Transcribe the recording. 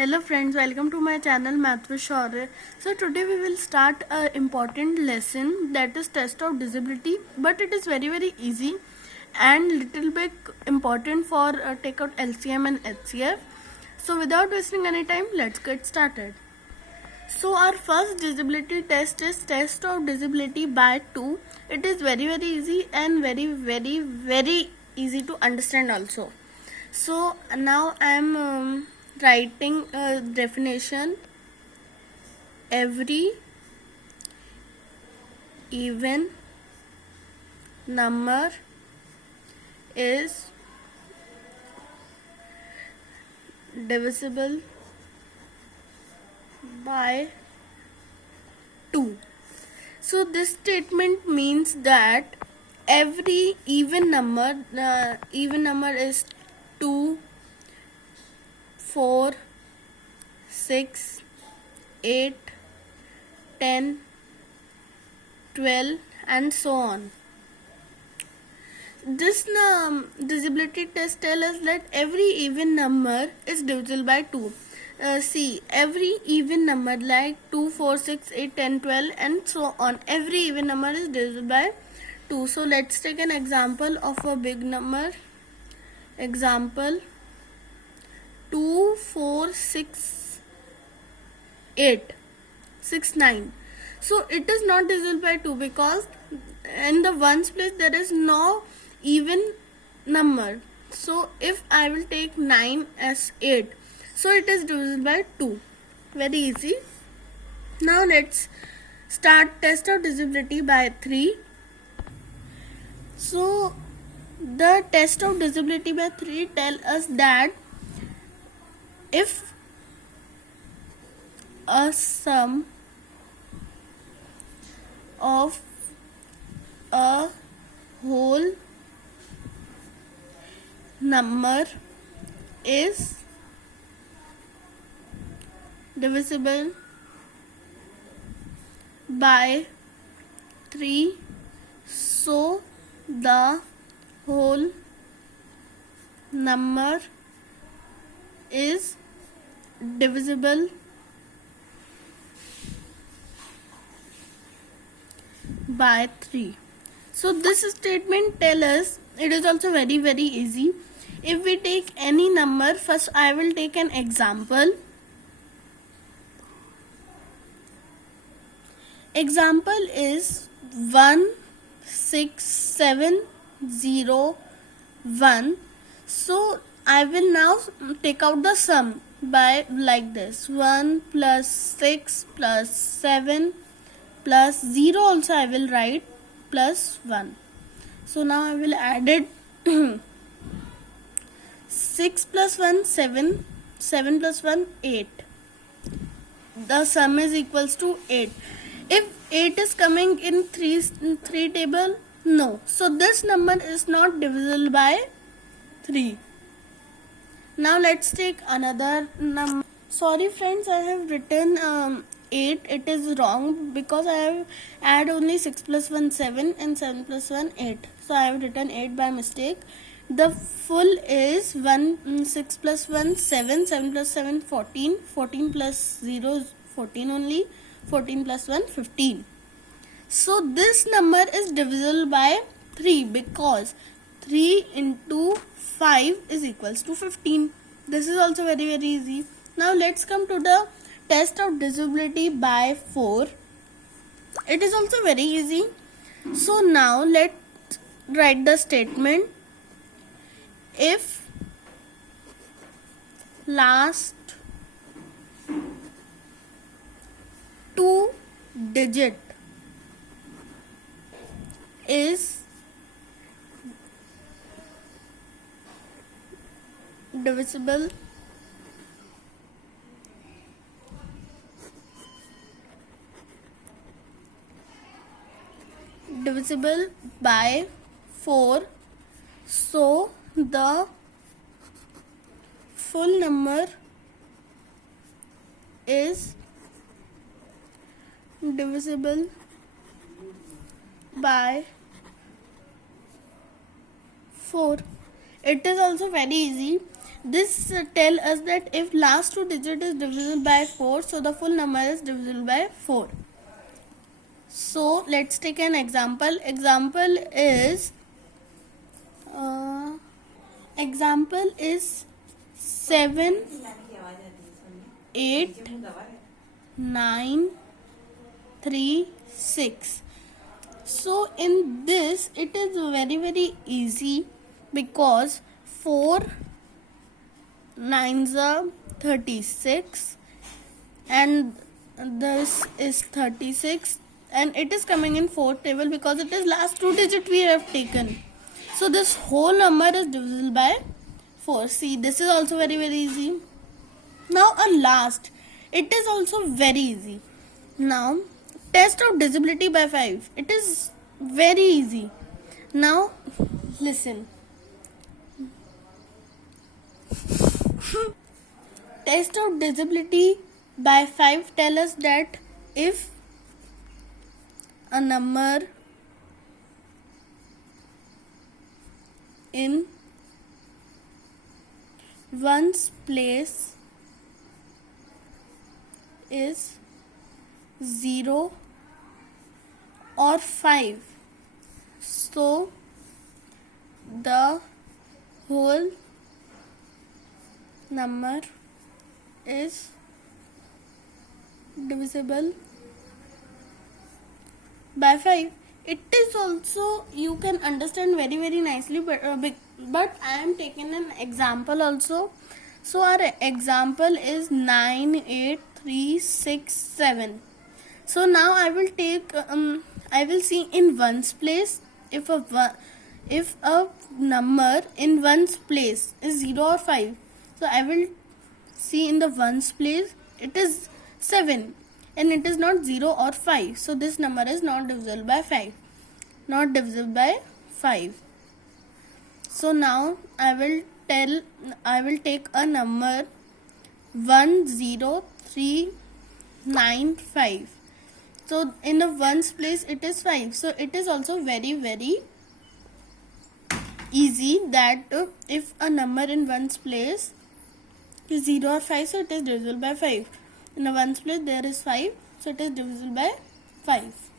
Hello friends, welcome to my channel Math with Shaurya. So today we will start a important lesson, that is test of divisibility, but it is very easy and little bit important for take out LCM and HCF. So without wasting any time, let's get started. So our first divisibility test is test of divisibility by 2. It is very easy and very easy to understand also. So now I am writing a definition. Every even number is divisible by 2. So this statement means that every even number is 2, 4, 6, 8, 10, 12 and so on. This divisibility test tells us that every even number is divisible by 2. See, every even number like 2, 4, 6, 8, 10, 12 and so on, every even number is divisible by 2. So let's take an example of a big number. Example 2, 4, 6, 8, 6, 9. So it is not divisible by 2 because in the ones place there is no even number. So if I will take 9 as 8, so it is divisible by 2. Very easy. Now let's start test of divisibility by 3. So the test of divisibility by 3 tell us that if a sum of a whole number is divisible by 3, so the whole number is divisible by 3. So this statement tells us, it is also very easy. If we take any number, first I will take an example. Example is 1, 6, 7, 0, 1. So I will now take out the sum by like this: 1 plus 6 plus 7 plus 0 also I will write plus 1. So now I will add it. 6 plus 1 7, 7 plus 1 8. The sum is equals to 8. If 8 is coming in 3 table, no. So this number is not divisible by 3. Now let's take another number. Sorry friends, I have written 8. It is wrong because I have add only 6 plus 1 7 and 7 plus 1 8. So I have written 8 by mistake. The full is 6 plus 1 7, 7 plus 7 14, 14 plus 0 is 14 only, 14 plus 1 15. So this number is divisible by 3 because 3 into 5 is equals to 15. This is also very easy. Now let's come to the test of divisibility by 4. It is also very easy. So now let's write the statement. If last 2 digit is divisible by 4, so the full number is divisible by 4. It is also very easy. This tell us that if last two digit is divisible by 4, so the full number is divisible by 4. So let's take an example. Example is 7, 8, 9, 3, 6. So in this it is very easy, because 4 9s are 36 and this is 36, and it is coming in fourth table because it is last two digit we have taken. So this whole number is divisible by 4. See, this is also very easy. Now a last, it is also very easy. Now test of divisibility by 5, it is very easy. Now listen. Test of divisibility by 5 tell us that if a number in ones place is 0 or 5, so the whole number is divisible by 5. It is also, you can understand very nicely, but I am taking an example also. So our example is 9, 8, 3, 6, 7. So now I will take I will see in ones place if a number in ones place is 0 or 5. So I will see in the ones place it is 7 and it is not 0 or 5. So this number is not divisible by 5. Not divisible by 5. So now I will take a number 10395. So in the ones place it is 5. So it is also very easy that if a number in ones place is 0 or 5, so it is divisible by 5. In the ones place there is 5, so it is divisible by 5.